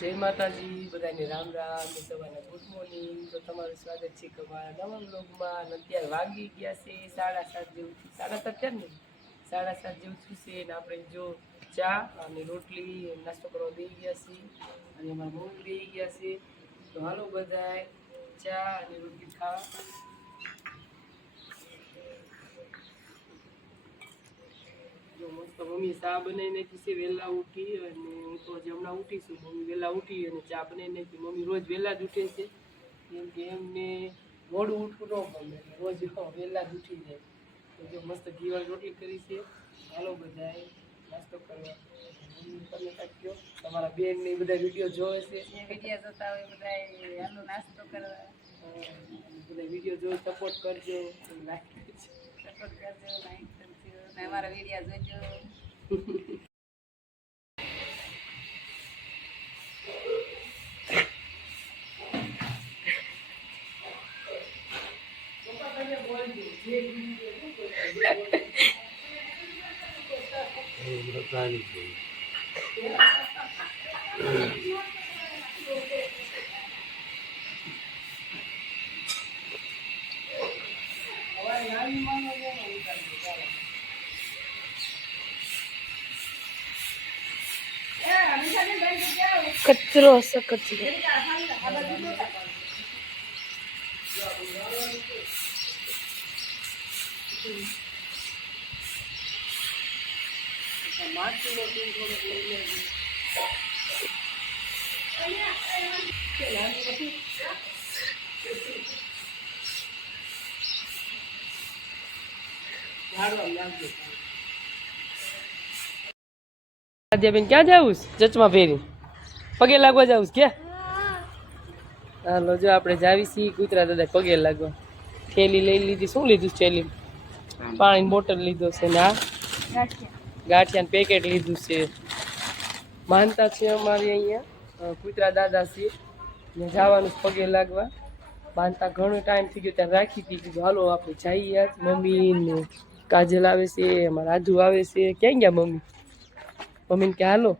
જય માતાજી, બધાને રામ રામ, સવારના ગુડ મોર્નિંગ. તો તમારું સ્વાગત છે કે મારા નવા બ્લોગમાં. અત્યારે વાગી ગયા છે 7:30 જેવું, 7:30 ક્યાં ને 7:30 જેવું થયું છે. અને આપણે જો ચા અને રોટલી નાસ્તો કરવા બેસી ગયા છીએ અને અમારા મમ્મી બેસી ગયા છે. તો હાલો બધાય ચા અને રોટલી ખાવા. મસ્ત મમ્મી ચા બનાવી નાખી છે વહેલા ઉઠી, અને હું તો હમણાં ઉઠીશું. મમ્મી વહેલા ઉઠી અને ચા બનાવી નાખી. મમ્મી રોજ વહેલા જ ઉઠે છે, કેમ કે એમને મોડું ઉઠવું ન ગમે, રોજ વહેલા જ ઉઠી જાય. તો જો મસ્ત ઘીવાળી રોટલી કરી છે. હાલો બધાએ નાસ્તો કરવા. મમ્મી તમે કાઢ્યો તમારા બેન ને બધા વિડીયો જોવે છે, વિડીયો જોતા હોય બધા હાલો નાસ્તો કરવા. બધા વિડીયો જોઈ સપોર્ટ કરજો, લાઈક કરજો, સપોર્ટ કરજો, લાઈક કરજો, અમારા વિડીયો જોજો. કચરો હશે કચરો. બેન ક્યાં જાવું? ચચમાં પહેરી પગે લાગવા જાવું કે? હાલો જો આપણે જાવી છીએ કૂતરા દાદા પગે લાગવા. થેલી લઈ લીધી. શું લીધું? થેલી પાણીની બોટલ લીધો છે ને આ ગાંઠિયાનું પેકેટ લીધું છે. માનતા છે અમારી અહીંયા કૂતરા દાદા છે ને જવાનું પગે લાગવા. માનતા ઘણો ટાઈમ થઈ ગયો ત્યાં રાખી હતી. કીધું હાલો આપણે જઈએ. આજ મમ્મી ને કાજલ આવે છે, અમારા રાજુ આવે છે. ક્યાં ગયા મમ્મી? મમ્મીને કે હાલો.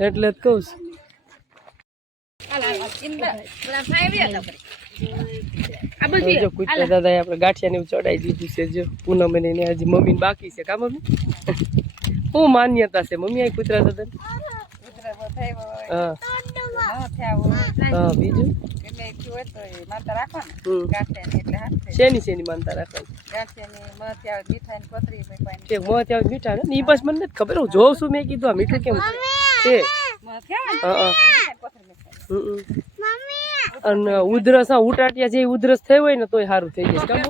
એટલે જ કહું છું. જો કૂતરા દાદા આપણે ગાંઠિયા ને ચડાવી દીધું છે. જો પૂનમ ને હજી મમ્મી ને બાકી છે. કા મમ્મી? શું માન્યતા છે મમ્મી આ કૂતરા દાદા? હા બીજું શેની શેની માનતા રાખવાની? મીઠા ને એ બસ મને નથી ખબર. હું જોઉં છું. મેં કીધું આ મીઠું કેમ છે? અને ઉધરસ ઉટાટિયા જે ઉધરસ થઈ હોય ને તોય સારું થઈ જાય.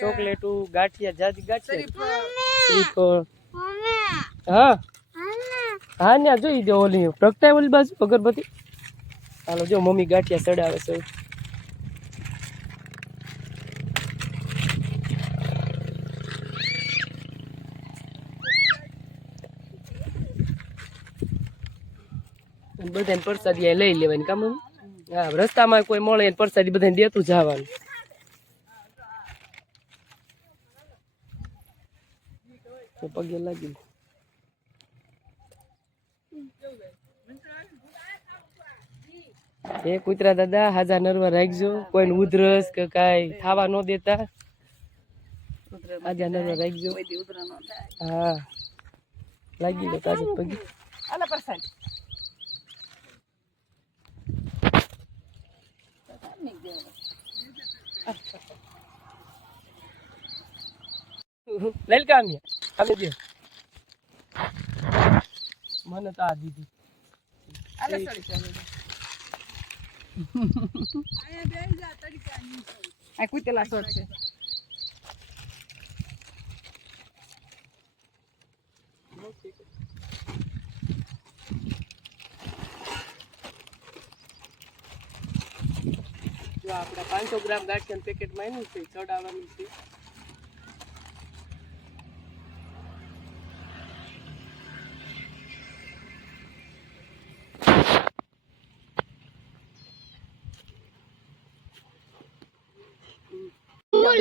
ચોકલેટું ગાંઠિયા જાજી ગાંઠિયા શ્રીફળ. હા હા ને જોઈ દો ઓલી પ્રગટાય ઓલી બાજુ અગરબત્તી. હાલો જો મમ્મી ગાંઠિયા ચડાવે છે. બધાને પ્રસાદી લઈ લેવાની. કા મમ્મી? હા રસ્તામાં કોઈ મળે પ્રસાદી બધાને દેતું જવાનું. પગે લાગી એ કૂતરા દાદા હાજા નરવા રાખજો. કોઈને ઉધરસ કે કાંઈ ખાવા ન દેતા. હાજા નરવા રાખજો. હા લાગી લો તાજે પગે. લલકા અમે દે મને તો આ દીધી. કુતેલા શોટ છે. જો આપણા 500 ગ્રામ ગાંઠિયાનું પેકેટ માન્યું છે, ચડાવવાનું છે.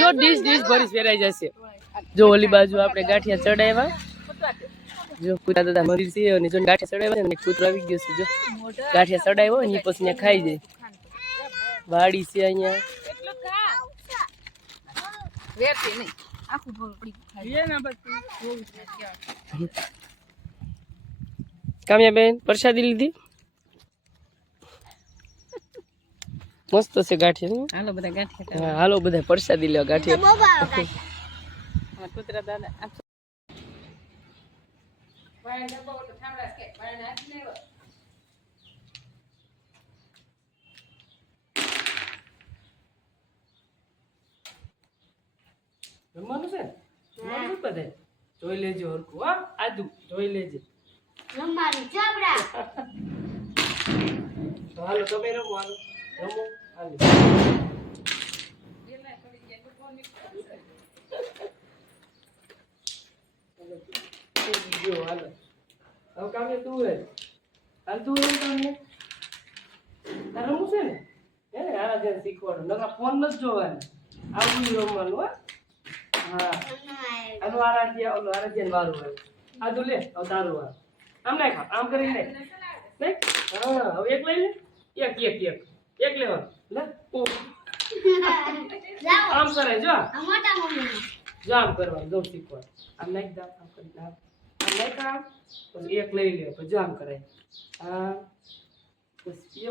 જો ડીશ ભરી ફેરાઈ જશે. જો ઓલી બાજુ આપણે ગાંઠિયા ચડાવ્યા. જો કૂતરા દાદા મંદિર છે અને જો ગાંઠિયા ચડાવ્યા ને કૂતરો આવી ગયો છે. જો ગાંઠિયા ચડાવ્યો ને પછી ને ખાઈ જાય. વાડી છે અહીંયા. કામ્યાબેન પ્રસાદી લીધી. મસ્ત છે ગાંઠિયા. હાલો બધા ગાંઠિયા. હાલો બધા પ્રસાદી લેવા ગાંઠિયા. કૂતરા દાદા જમવાનું છે જમવાનું બધે જોઈ લેજો હરકું. હા આદુ જોઈ લેજે. જમવાનું ચાબડા. હાલો તમે રમો. હાલો રમો. હાલો હાલો હવે કામે તું હે. હાલ તું રમ કામે. તાર રમવું છે ને હે ને આરાધ્યાને શીખવાડો. નકર ફોન નથી જોવાનો. આવું રમવાનું. હા આનું આરાધ્યા ઓલું આરાધ્યાને વારું હોય. આદુ લે હવે તારું વાર. આમ નાખ આમ કરીને નાખ. નાખ. હા હવે એક લઈ લે. એક લેવાનું લે. આમ કરે જો. મોટા મમ્મી જો આમ કરવાનું. જો શીખવાડ. આમ નાખ દા. આમ કરી દા. આમ નાખ આમ પછી એક લઈ લે. પછી જો આમ કરે. હા પછી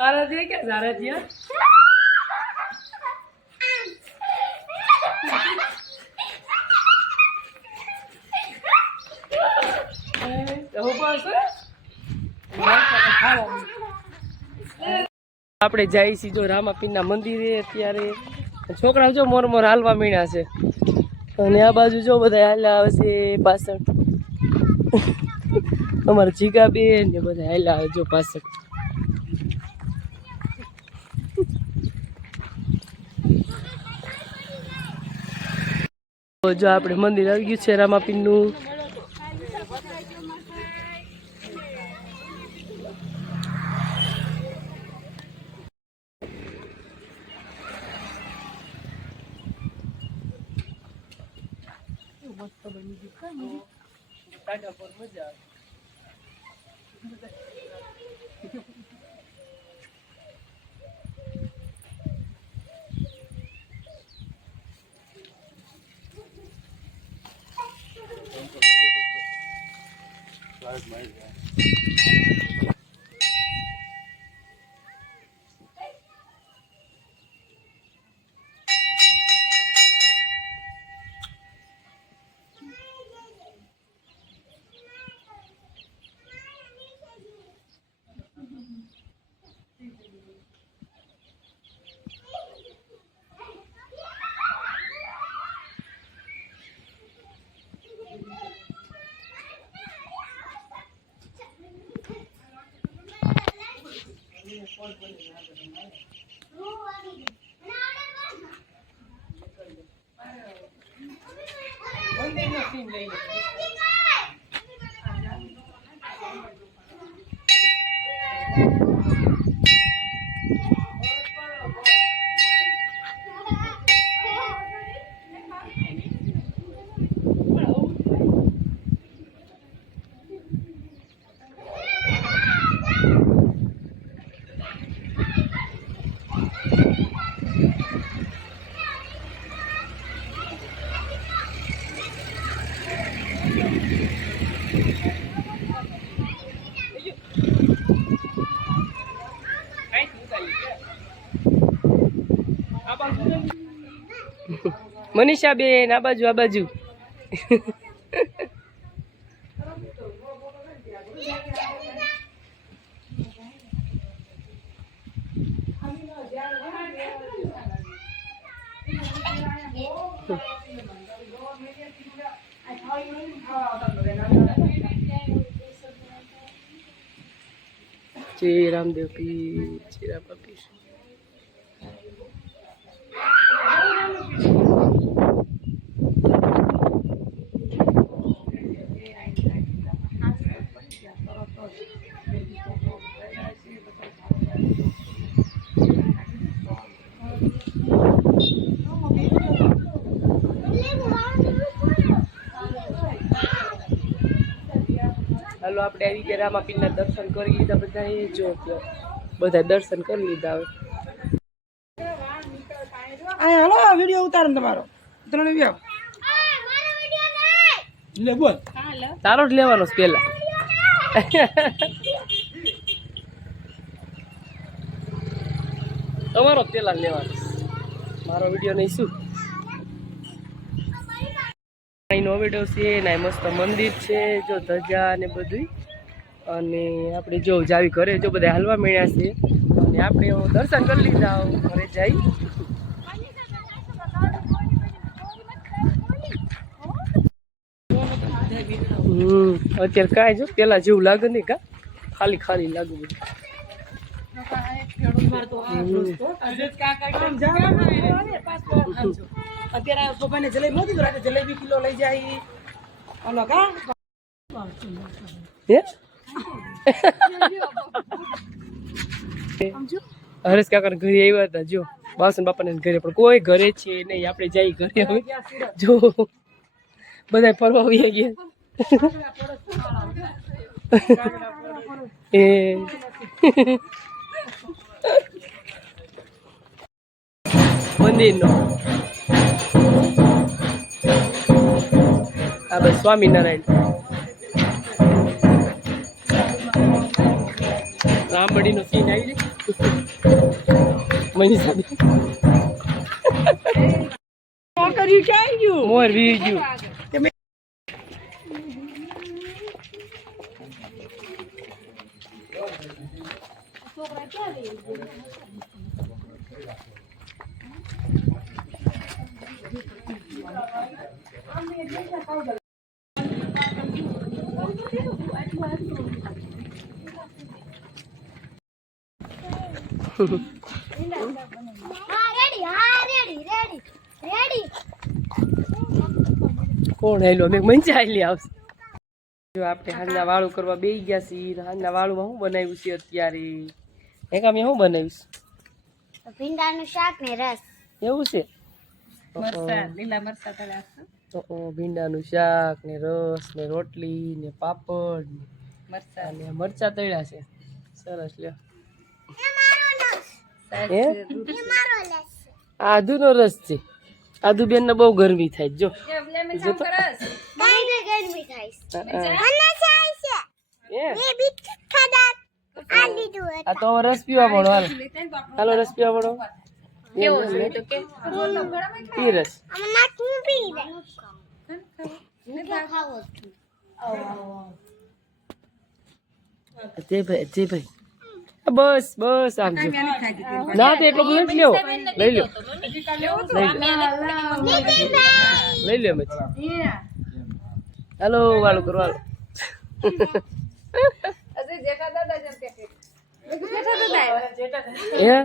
આરાધ્યા ક્યાં આરાધ્યા આપણે જાય છીએ જો રામાપીરના મંદિરે. અત્યારે છોકરા જો મોર હાલવા મીણ્યા છે અને આ બાજુ જો બધા હાલ્યા આવે છે પાછળ. અમારા જીગા બેન ને બધા હાલ્યા આવે જો પાછળ. જો આપણે મંદિર આવી ગયું છે રામાપીરનું. મજા મનીષા બેન આ બાજુ જય રામદેવ પીર જય રામા પીર. હાલો આપણે આવી ગયા રામાપીરના દર્શન કરી લીધા બધાએ. જો બધા દર્શન કરી લીધા. હવે હાલો વિડીયો ઉતારો ને તમારો ત્રણ વ્યાવ લે બોલ તારો જ લેવાનો છે પેલા. તમારો પેલા લેવાનો, મારો વિડીયો નહીં. શું અહીંનો વિડીયો છે ને, મસ્ત મંદિર છે જો, ધજા ને બધું. અને આપણે જો જાવી ઘરે, જો બધા હાલવા મળ્યા છે. અને આપણે દર્શન કરી લીધા, ઘરે જઈ. અત્યારે કાંઈ જો પેલા જેવું લાગે નહીં, કા ખાલી ખાલી લાગે બધું. અત્યારે પપ્પાને જલેબી નહોતી તો રાતે જલેબી કિલો લઈ જાય. ઓલો કા હરેશ કાકા ઘરે આવ્યા હતા. જો બાસન બાપાને ઘરે, પણ કોઈ ઘરે છે નહીં. આપણે જઈ ઘરે. હવે જો બધા ફરવા આવી ગયા. એ મંદિરનો આ બસ સ્વામિનારાયણ રામબડીનો સીન આવી જાય. કર્યું ક્યાં ગયું મોર વી ગયું. કોણ હેલો મેં મંચા આવેલી આવશે. જો આપણે હાંજના વાળું કરવા બેસી ગયા છીએ. હાંજના વાળુમાં શું બનાવ્યું છે અત્યારે? એકા મેં શું બનાવ્યું છે? ભીંડાનું શાક ને રસ. એવું છે? લીલા મરચા તળ્યા ભીંડાનું શાક ને રસ ને રોટલી ને પાપડ મરચા અને મરચા તળ્યા છે. સરસ લ્યો. આદુનો રસ છે. આદુ બેન ને બહુ ગરમી થાય. જો જો તો. આ તો રસ પીવા મળો. હાલો રસ પીવા મળો. પી રસ. જય ભાઈ બસ બસ આમ જો. ના તો એટલો બધો નથી લેવો. લઈ લો લઈ લો પછી. હાલો વાળું કરો હાલો. હે